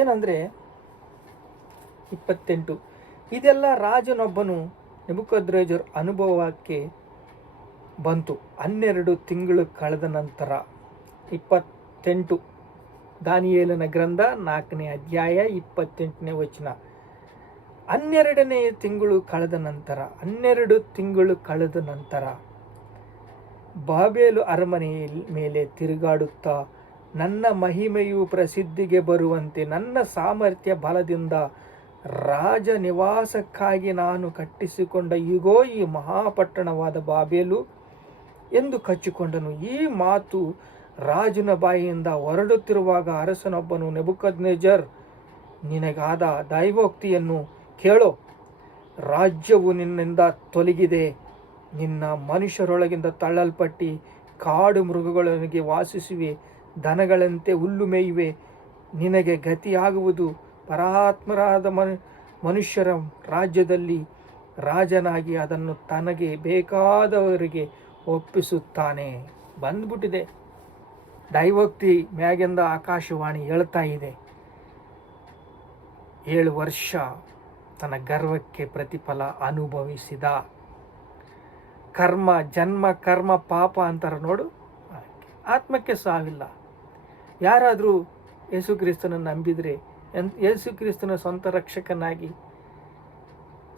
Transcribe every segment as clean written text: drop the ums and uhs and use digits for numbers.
ಏನಂದರೆ 28, ಇದೆಲ್ಲ ರಾಜನೊಬ್ಬನು ನೆಬೂಕದ್ನೆಚ್ಚರ್ ಅನುಭವಕ್ಕೆ ಬಂತು 12 ತಿಂಗಳು ಕಳೆದ ನಂತರ. 28 ದಾನಿಯೇಲನ ಗ್ರಂಥ 4ನೇ ಅಧ್ಯಾಯ 28ನೇ ವಚನ. 12ನೇ ತಿಂಗಳು ಕಳೆದ ನಂತರ 12 ತಿಂಗಳು ಕಳೆದ ನಂತರ ಬಾಬೆಲು ಅರಮನೆಯ ಮೇಲೆ ತಿರುಗಾಡುತ್ತಾ ನನ್ನ ಮಹಿಮೆಯು ಪ್ರಸಿದ್ಧಿಗೆ ಬರುವಂತೆ ನನ್ನ ಸಾಮರ್ಥ್ಯ ಬಲದಿಂದ ರಾಜ ನಿವಾಸಕ್ಕಾಗಿ ನಾನು ಕಟ್ಟಿಸಿಕೊಂಡ ಈಗೋ ಈ ಮಹಾಪಟ್ಟಣವಾದ ಬಾಬೆಲು ಎಂದು ಕಚ್ಚಿಕೊಂಡನು. ಈ ಮಾತು ರಾಜನ ಬಾಯಿಯಿಂದ ಹೊರಡುತ್ತಿರುವಾಗ ಅರಸನೊಬ್ಬನು, ನೆಬೂಕದ್ನೆಚ್ಚರ್, ನಿನಗಾದ ದೈವೋಕ್ತಿಯನ್ನು ಕೇಳೋ, ರಾಜ್ಯವು ನಿನ್ನಿಂದ ತೊಲಗಿದೆ, ನಿನ್ನ ಮನುಷ್ಯರೊಳಗಿಂದ ತಳ್ಳಲ್ಪಟ್ಟು ಕಾಡು ಮೃಗಗಳೊಳಗೆ ವಾಸಿಸುವೆ, ದನಗಳಂತೆ ಹುಲ್ಲು ಮೇಯುವೆ, ನಿನಗೆ ಗತಿಯಾಗುವುದು ಪರಾತ್ಮರಾದ ಮನುಷ್ಯರ ರಾಜ್ಯದಲ್ಲಿ ರಾಜನಾಗಿ ಅದನ್ನು ತನಗೆ ಬೇಕಾದವರಿಗೆ ಒಪ್ಪಿಸುತ್ತಾನೆ. ಬಂದ್ಬಿಟ್ಟಿದೆ ದೈವೋಕ್ತಿ, ಮ್ಯಾಗಿಂದ ಆಕಾಶವಾಣಿ ಹೇಳ್ತಾ ಇದೆ. 7 ವರ್ಷ ತನ್ನ ಗರ್ವಕ್ಕೆ ಪ್ರತಿಫಲ ಅನುಭವಿಸಿದ. ಕರ್ಮ, ಜನ್ಮ ಕರ್ಮ ಪಾಪ ಅಂತಾರೆ ನೋಡು, ಆತ್ಮಕ್ಕೆ ಸಾವಿಲ್ಲ. ಯಾರಾದರೂ ಯೇಸು ಕ್ರಿಸ್ತನನ್ನು ನಂಬಿದರೆ, ಯೇಸು ಕ್ರಿಸ್ತನ ಸ್ವಂತ ರಕ್ಷಕನಾಗಿ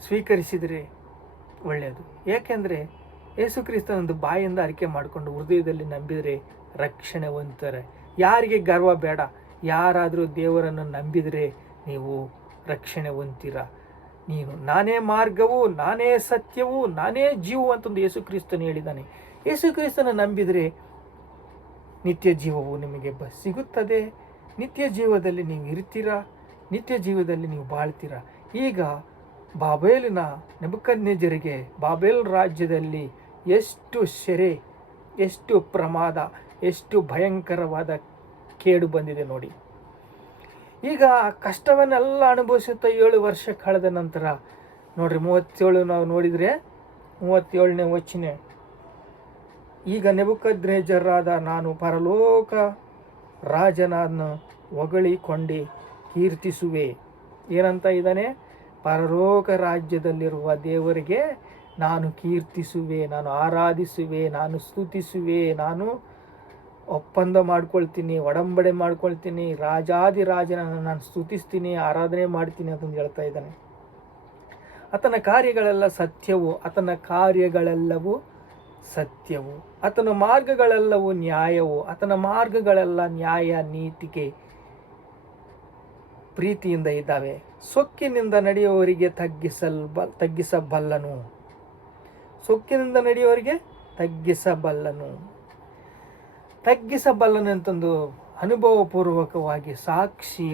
ಸ್ವೀಕರಿಸಿದರೆ ಒಳ್ಳೆಯದು. ಏಕೆಂದರೆ ಯೇಸು ಕ್ರಿಸ್ತನೊಂದು ಬಾಯಿಂದ ಅರಿಕೆ ಮಾಡಿಕೊಂಡು ಹೃದಯದಲ್ಲಿ ನಂಬಿದರೆ ರಕ್ಷಣೆ ಹೊಂದ್ತಾರೆ. ಯಾರಿಗೆ ಗರ್ವ ಬೇಡ. ಯಾರಾದರೂ ದೇವರನ್ನು ನಂಬಿದರೆ ನೀವು ರಕ್ಷಣೆ ಹೊಂದ್ತೀರ. ನೀನು ನಾನೇ ಮಾರ್ಗವು, ನಾನೇ ಸತ್ಯವು, ನಾನೇ ಜೀವವು ಅಂತಂದು ಯೇಸು ಕ್ರಿಸ್ತನು ಹೇಳಿದ್ದಾನೆ. ಯೇಸು ಕ್ರಿಸ್ತನ ನಂಬಿದರೆ ನಿತ್ಯ ಜೀವವು ನಿಮಗೆ ಸಿಗುತ್ತದೆ. ನಿತ್ಯ ಜೀವದಲ್ಲಿ ನೀವು ಇರ್ತೀರಾ, ನಿತ್ಯ ಜೀವದಲ್ಲಿ ನೀವು ಬಾಳ್ತೀರಾ. ಈಗ ಬಾಬೆಲಿನ ನೆಬೂಕದ್ನೆಚ್ಚರಿಗೆ ಬಾಬೆಲ್ ರಾಜ್ಯದಲ್ಲಿ ಎಷ್ಟು ಸೆರೆ, ಎಷ್ಟು ಪ್ರಮಾದ, ಎಷ್ಟು ಭಯಂಕರವಾದ ಕೇಡು ಬಂದಿದೆ ನೋಡಿ. ಈಗ ಆ ಕಷ್ಟವನ್ನೆಲ್ಲ ಅನುಭವಿಸುತ್ತಾ 7 ವರ್ಷ ಕಳೆದ ನಂತರ ನೋಡ್ರಿ 37 ನಾವು ನೋಡಿದರೆ 37ನೇ ವಚನ. ಈಗ ನೆಬೂಕದ್ನೆಚ್ಚರನಾದ ನಾನು ಪರಲೋಕ ರಾಜನನ್ನು ಹೊಗಳಿಕೊಂಡು ಕೀರ್ತಿಸುವೆ. ಏನಂತ ಇದ್ದಾನೆ? ಪರಲೋಕ ರಾಜ್ಯದಲ್ಲಿರುವ ದೇವರಿಗೆ ನಾನು ಕೀರ್ತಿಸುವೆ, ನಾನು ಆರಾಧಿಸುವೆ, ನಾನು ಸ್ತುತಿಸುವೆ, ನಾನು ಒಪ್ಪಂದ ಮಾಡ್ಕೊಳ್ತೀನಿ, ಒಡಂಬಡೆ ಮಾಡ್ಕೊಳ್ತೀನಿ, ರಾಜಾದಿರಾಜನನ್ನು ನಾನು ಸ್ತುತಿಸ್ತೀನಿ, ಆರಾಧನೆ ಮಾಡ್ತೀನಿ ಅಂತಂದು ಹೇಳ್ತಾ ಇದ್ದಾನೆ. ಆತನ ಕಾರ್ಯಗಳೆಲ್ಲ ಸತ್ಯವು, ಆತನ ಕಾರ್ಯಗಳೆಲ್ಲವೂ ಸತ್ಯವು, ಆತನ ಮಾರ್ಗಗಳೆಲ್ಲವೂ ನ್ಯಾಯವು, ಆತನ ಮಾರ್ಗಗಳೆಲ್ಲ ನ್ಯಾಯ ನೀತಿಗೆ ಪ್ರೀತಿಯಿಂದ ಇದ್ದಾವೆ. ಸೊಕ್ಕಿನಿಂದ ನಡೆಯುವವರಿಗೆ ತಗ್ಗಿಸಬಲ್ಲನು, ಸೊಕ್ಕಿನಿಂದ ನಡೆಯುವವರಿಗೆ ತಗ್ಗಿಸಬಲ್ಲನು ಅಂತಂದು ಅನುಭವಪೂರ್ವಕವಾಗಿ ಸಾಕ್ಷಿ